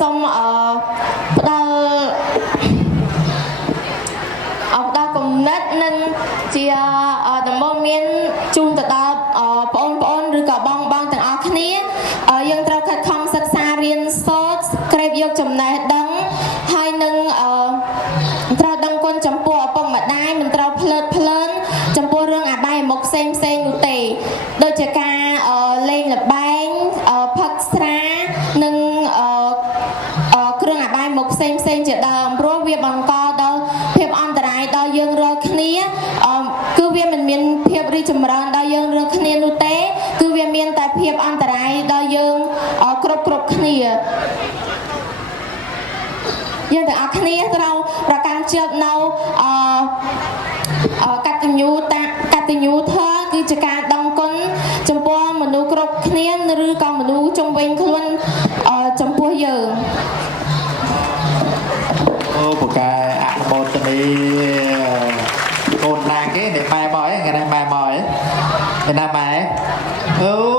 សូមផ្ដល់គំនិតនិងជាដំបូងមានជូនទៅដល់បងប្អូនឬក៏បងទាំងអស់គ្នាយើងត្រូវខិតខំសិក្សារៀនសូត្រក្រេបយកចំណេះដឹងហើយនឹងត្រូវដឹងគុណចំពោះឪពុកម្ដាយមិនត្រូវភ្លើតភ្លើនចំពោះរឿងអាបាយមុខផ្សេងនោះទេដូចជាការលេងល្បែងផឹកស្រានិងគ្រឿងអាបាយមុខផ្សេងជាដើមព្រោះវាបង្កដល់ភាពអន្តរាយដល់យើងរាល់គ្នាគឺវាមិនមានភាពរីចម្រើនដល់យើងរាល់គ្នានោះទេគឺវាមានតែភាពអន្តរាយដល់យើងគ្រប់គ្នាយើងទាំងអស់គ្នាត្រូវប្រកាន់ជឿនៅកតញ្ញូធម៌គឺជាការដឹងគុណចំពោះមនុស្សគ្រប់គ្នាឬក៏មនុស្សជុំវិញខ្លួនចំពោះយើងអូបកែអនុមោទនីកូនណាគេនេះម៉ែមកឯងគេណាម៉ែមកឯងគេណាម៉ែអូ